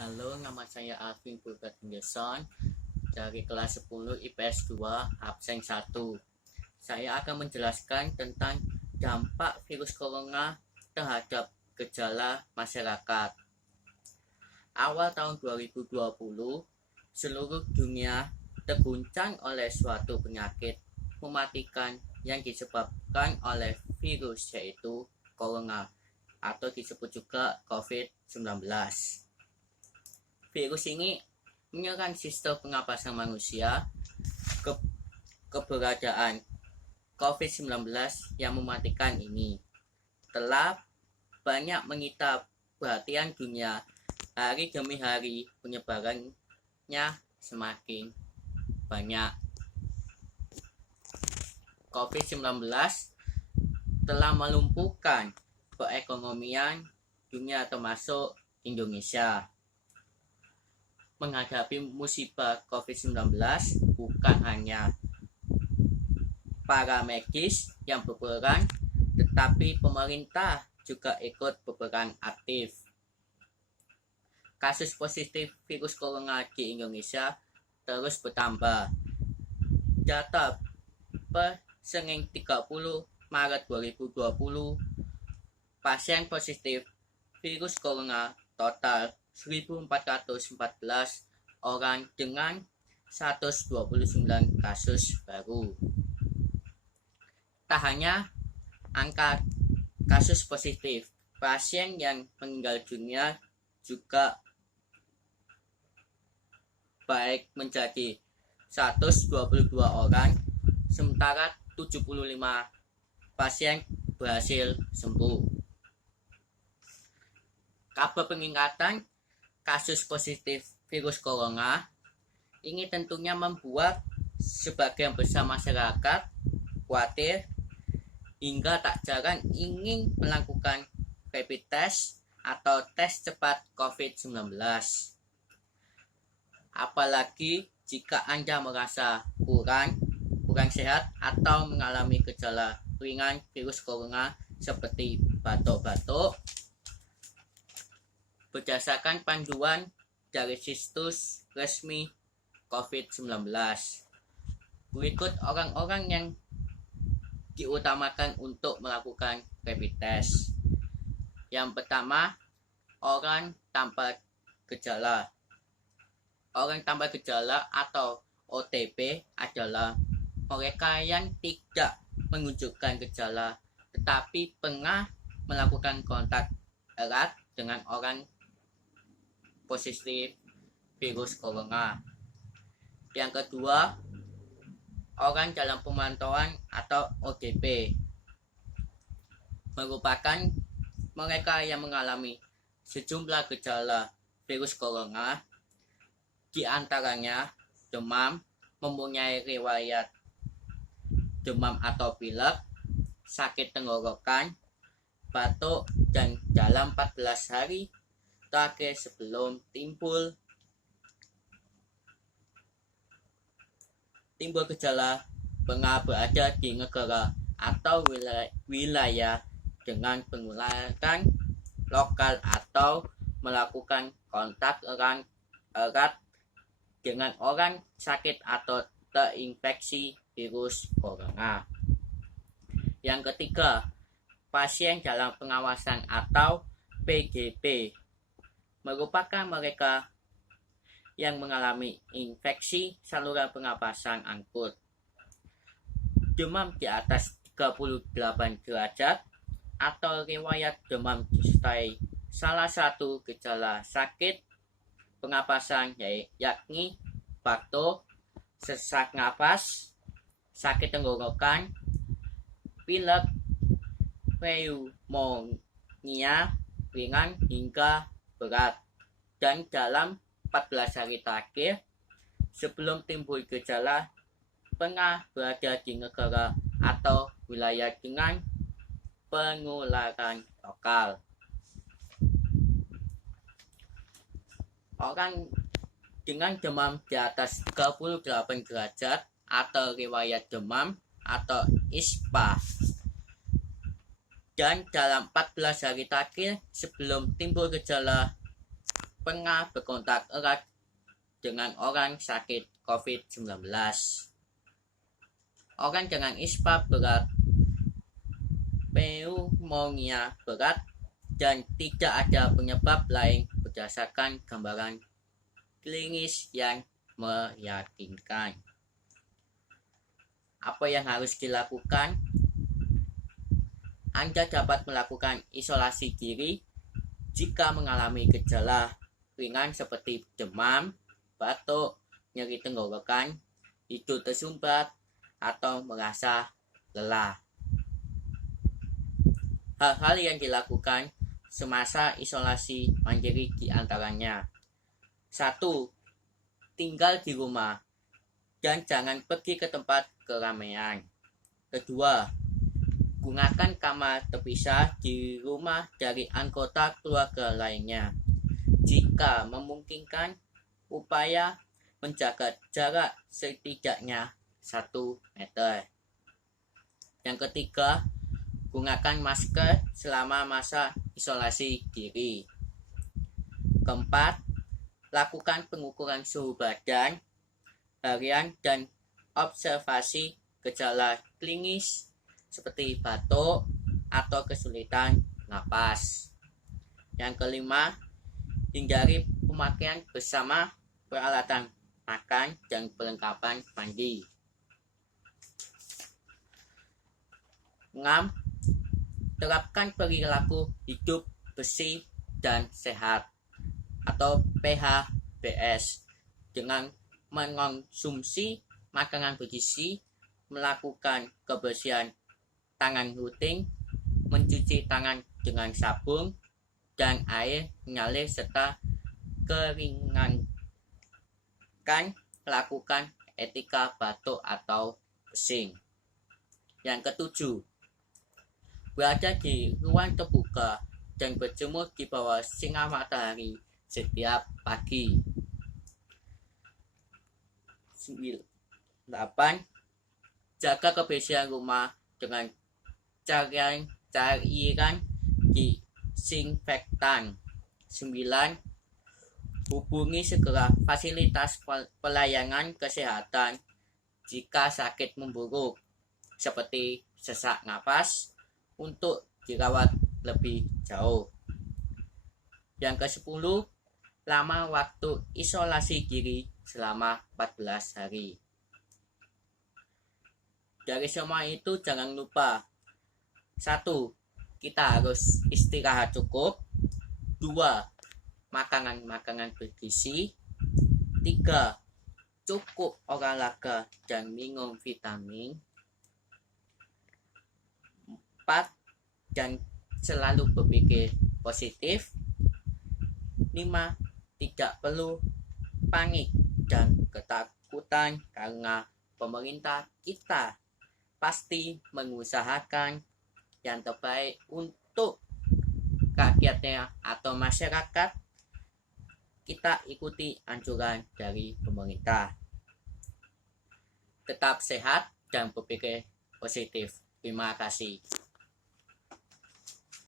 Halo, nama saya Alvin Purgatinggeson dari kelas 10 IPS 2 absen 1. Saya akan menjelaskan tentang dampak virus corona terhadap gejala masyarakat. Awal tahun 2020, seluruh dunia terguncang oleh suatu penyakit mematikan yang disebabkan oleh virus yaitu corona atau disebut juga COVID-19. Virus ini menyerang sistem pernapasan manusia. Keberadaan COVID-19 yang mematikan ini telah banyak menyita perhatian dunia. Hari demi hari penyebarannya semakin banyak. COVID-19 telah melumpuhkan perekonomian dunia termasuk Indonesia. Menghadapi musibah COVID-19 bukan hanya para medis yang berperan, tetapi pemerintah juga ikut berperan aktif. Kasus positif virus corona di Indonesia terus bertambah. Data per Senin 30 Maret 2020, pasien positif virus corona total 1.414 orang dengan 129 kasus baru. Tak hanya angka kasus positif, pasien yang meninggal dunia juga baik menjadi 122 orang, sementara 75 pasien berhasil sembuh. Kabar peningkatan kasus positif virus corona ini tentunya membuat sebagian besar masyarakat khawatir hingga tak jarang ingin melakukan rapid test atau tes cepat COVID-19. Apalagi jika Anda merasa kurang sehat atau mengalami gejala ringan virus corona seperti batuk-batuk. Berdasarkan panduan dari situs resmi COVID-19, berikut orang-orang yang diutamakan untuk melakukan rapid test. Yang pertama, orang tanpa gejala. Orang tanpa gejala atau OTG adalah mereka yang tidak menunjukkan gejala tetapi pernah melakukan kontak erat dengan orang positif virus corona. Yang kedua, orang dalam pemantauan atau ODP merupakan mereka yang mengalami sejumlah gejala virus corona, di antaranya demam, mempunyai riwayat demam atau pilek, sakit tenggorokan, batuk, dan dalam 14 hari terakhir sebelum timbul gejala pernah berada di negara atau wilayah dengan penularan lokal atau melakukan kontak erat dengan orang sakit atau terinfeksi virus corona. Yang ketiga, pasien dalam pengawasan atau PDP merupakan mereka yang mengalami infeksi saluran pernapasan akut, demam di atas 38 derajat, atau riwayat demam disertai salah satu gejala sakit pernapasan yakni batuk, sesak nafas, sakit tenggorokan, pilek, pneumonia ringan hingga berat, dan dalam 14 hari terakhir sebelum timbul gejala pernah berada di negara atau wilayah dengan penularan lokal. Orang dengan demam di atas 38 derajat atau riwayat demam atau ISPA dan dalam 14 hari terakhir sebelum timbul gejala pernah berkontak erat dengan orang sakit COVID-19. Orang dengan ispa berat, pneumonia berat, dan tidak ada penyebab lain berdasarkan gambaran klinis yang meyakinkan. Apa yang harus dilakukan? Anda dapat melakukan isolasi diri jika mengalami gejala ringan seperti demam, batuk, nyeri tenggorokan, hidung tersumbat, atau merasa lelah. Hal-hal yang dilakukan semasa isolasi mandiri diantaranya: 1. Tinggal di rumah dan jangan pergi ke tempat keramaian. 2. Gunakan kamar terpisah di rumah dari anggota keluarga lainnya. Jika memungkinkan, upaya menjaga jarak setidaknya 1 meter. Yang ketiga, gunakan masker selama masa isolasi diri. Keempat, lakukan pengukuran suhu badan harian dan observasi gejala klinis seperti batuk atau kesulitan napas. Yang kelima, hindari pemakaian bersama peralatan makan dan perlengkapan mandi. 6. Terapkan perilaku hidup bersih dan sehat atau PHBS dengan mengonsumsi makanan bergizi, melakukan kebersihan tangan rutin, mencuci tangan dengan sabun dan air mengalir serta keringankan lakukan etika batuk atau bersin. Yang ketujuh, berada di ruang terbuka dan berjemur di bawah sinar matahari setiap pagi. 8. Jaga kebersihan rumah dengan cairan disinfektan. 9. Hubungi segera fasilitas pelayanan kesehatan jika sakit memburuk seperti sesak napas untuk dirawat lebih jauh. Yang ke-10, lama waktu isolasi diri selama 14 hari. Dari semua itu jangan lupa: 1. Kita harus istirahat cukup. 2. Makanan bergizi. 3. Cukup olahraga dan minum vitamin. 4. Dan selalu berpikir positif. 5. Tidak perlu panik dan ketakutan karena pemerintah kita pasti mengusahakan yang terbaik untuk rakyatnya atau masyarakat. Kita ikuti anjuran dari pemerintah. Tetap sehat dan berpikir positif. Terima kasih.